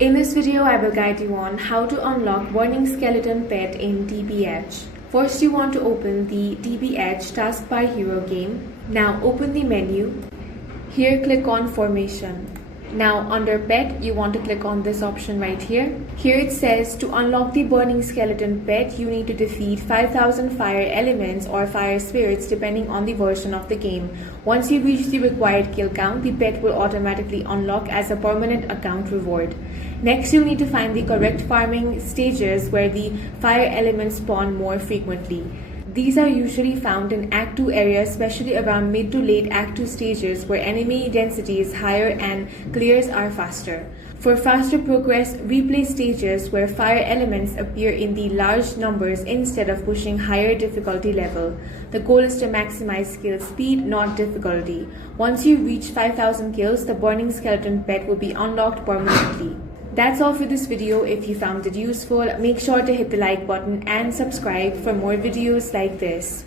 In this video, I will guide you on how to unlock Burning Skeleton Pet in TBH. First, you want to open the TBH Taskbar Hero game. Now open the menu. Here click on Formation. Now under Pet, you want to click on this option right here. Here it says to unlock the Burning Skeleton Pet, you need to defeat 5,000 fire elements or fire spirits depending on the version of the game. Once you reach the required kill count, the pet will automatically unlock as a permanent account reward. Next, you need to find the correct farming stages where the fire elements spawn more frequently. These are usually found in Act 2 areas, especially around mid to late Act 2 stages where enemy density is higher and clears are faster. For faster progress, replay stages where fire elements appear in the large numbers instead of pushing higher difficulty level. The goal is to maximize kill speed, not difficulty. Once you reach 5,000 kills, the Burning Skeleton Pet will be unlocked permanently. That's all for this video. If you found it useful, make sure to hit the like button and subscribe for more videos like this.